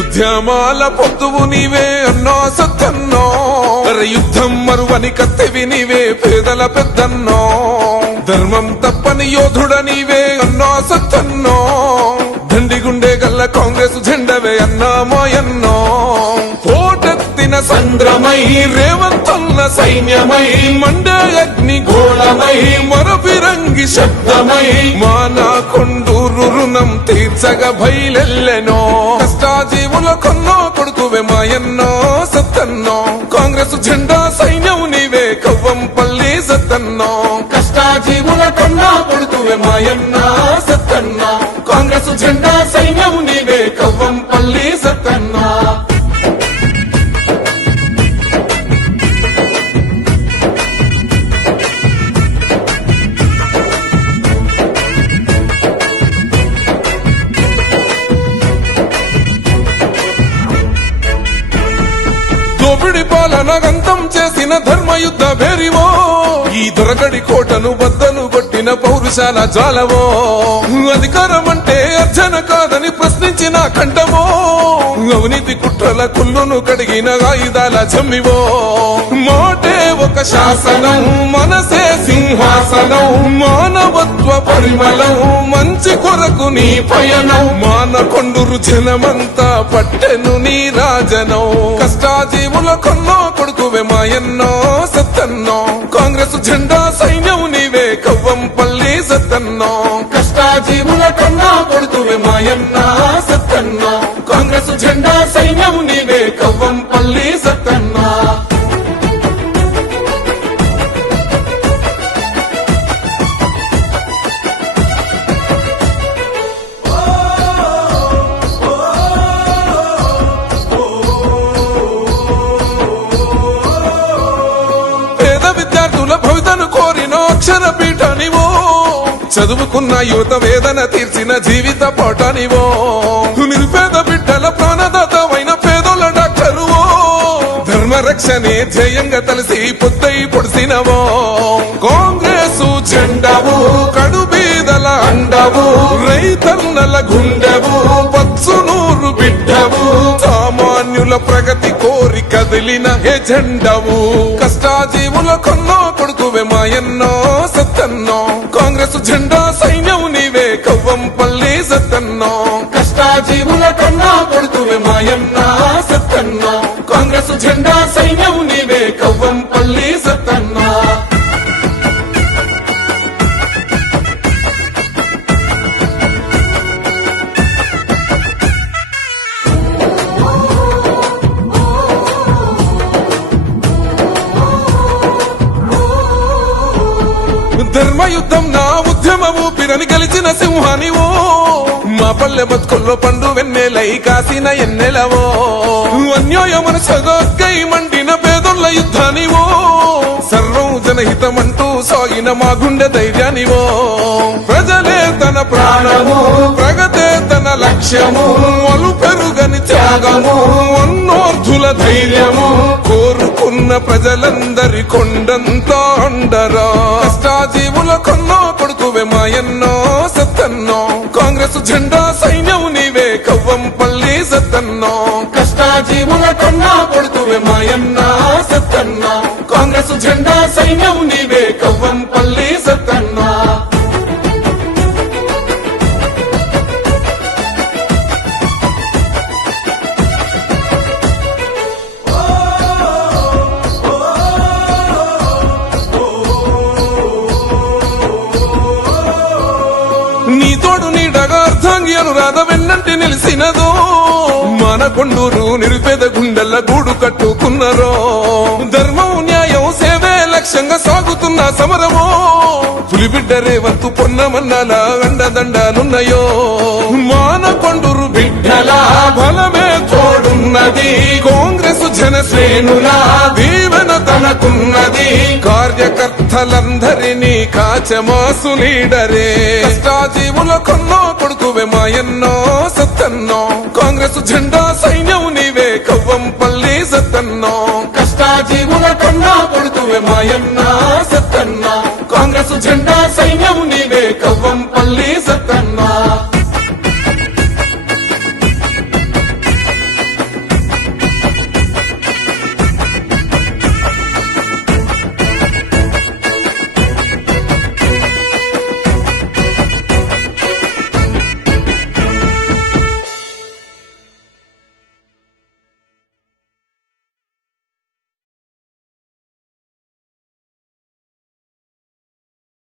ఉద్యమాల పొద్దువు నీవే అన్నో సత్తన్నో, యుద్ధం మరువని కత్తివి నీవే పేదల పెద్దన్నో, ధర్మం తప్పని యోధుడ నీవే అన్నో సత్తన్నో, దండిగుండే గల్ల కాంగ్రెస్ జెండవే అన్నా మాయన్నో, పోటెత్తిన సంద్రమై రేవంతన్న సైన్యమై మండే అగ్ని గోళమై మరపిరంగి శబ్దమై మానా కొండూరు రుణం తీర్చగా బయలెల్లెనో, కష్టాజీవుల కొన్నో కొడుకువే మాయన్నో సత్తన్నో, కాంగ్రెస్ జెండా సైన్యం నీవే కవ్వంపల్లి సత్తన్నో, కష్టాజీవుల కొన్నో కొడుకువే మాయన్నో సత్తన్నో, కాంగ్రెస్ జెండా సైన్యం నీవే కవ్వంపల్లి సత్తన్నో. దోపిడి పాలన గంతం చేసిన ధర్మయుద్ధ భేరివో, ఈ దొరకడి కోటను బద్దలు కొట్టిన పౌరుషాల జాలవో, అధికారం అంటే అర్జన కాదని ప్రశ్నించిన కంఠమో, అవినీతి కుట్రల కుళ్ళును కడిగిన ఆయుధాల జమ్మివో, మాటే ఒక శాసనం మనసే సింహాసనం, మానవత్వ పరిమళం మంచి కొరకు నీ పయనం, మానకొండూరు జనమంతా పట్టెను నీ రాజనం, కష్టాజీవుల కొన్నో కొడుకువే మాయన్నో సత్తన్నో, కాంగ్రెస్ జెండా సైన్యం నీవే కవ్వంపల్లి సత్తన్నో, కష్టాజీవుల కొన్నో కొడుకువే మాయన్నో సత్తన్నో, కాంగ్రెస్ జెండా సైన్యం నీవే కవ్వంపల్లి సత్తన్నో. భవితను కోరిన అక్షర పీఠనివో, చదువుకున్న యువత వేదన తీర్చిన జీవిత పాఠనివో, నిరుపేద బిడ్డల ప్రాణదాతవైన పేదోళ్ళ డాక్టరువో, ధర్మరక్షణే జయంగా తలసి పొద్దై పొడిసినవో, కాంగ్రెస్ జెండవు కడుబీదల అండవు, రైతన్నల గుండెవు పచ్చునూరు బిడ్డవు, సామాన్యుల ప్రగతి కోరి కదిలిన ఎజెండవు, కష్టాజీవుల కొన్నో కొడుకువే మాయన్నో సత్తన్నో, కాంగ్రెస్ జెండా సైన్యం నీవే కవ్వంపల్లి సత్తన్నో, కష్టాజీవుల కొన్నో కొడుకువే మాయన్నో సత్తన్నో, కాంగ్రెస్ జెండా సైన్యం నీవే కవ్వంపల్లి సత్తన్నో. ధర్మయుద్ధం నా ఉద్యమ ఊపిరని గెలిచిన సింహానివో, మా పల్లె బతుకుల్లో పండు వెన్నెలై కాసిన ఎన్నెలవో, అన్యాయమనసగై మండిన పేదోళ్ళ యుద్ధానివో, సర్వం జనహితమంటూ సాగిన మా గుండె ధైర్యానివో, ప్రజలే తన ప్రాణము ప్రగతే తన లక్ష్యము, అలు పెరుగని త్యాగము అన్నోర్ధుల ధైర్యము, కోరుకున్న ప్రజలందరి కొండంతా అండరా, కష్టాజీవుల కొన్నో కొడుకువే మాయన్నో సత్తన్నో, కాంగ్రెస్ జెండా సైన్యం నీవే కవ్వంపల్లి సత్తన్నో, కష్టాజీవుల కొన్నో కొడుకువే మాయన్నో సత్తన్నో, కాంగ్రెస్ జెండా సైన్యం నీవే కవ్వంపల్లి సత్తన్నో. నీ తోడు నీడగా అర్ధాంగి అనురాధ వెన్నంటి నిలిసినదో, మన కొండూరు నిరుపేద గుండెల్ల గూడు కట్టుకున్నరో, ధర్మం న్యాయం సేవే లక్ష్యంగా సాగుతున్న సమరమో, పులిబిడ్డ రేవంతు పొన్నమన్నల అండదండాలున్నాయో, మాన కొండూరు బిడ్డల బలమే తోడున్నది, కాంగ్రెస్ జనశ్రేణుల దీవెన తనకున్నది, కార్యకర్తలందరినీ కాచమాసు లీడరే, కష్టాజీవుల కొన్నో కొడుకువే మాయన్నో సత్తన్నో కాంగ్రెస్ జెండా సైన్యం నీవే కవ్వంపల్లి సత్తన్నో కష్టాజీవుల కన్నా కొడుతువే మాయన్న సత్తన్న కాంగ్రెస్ జెండా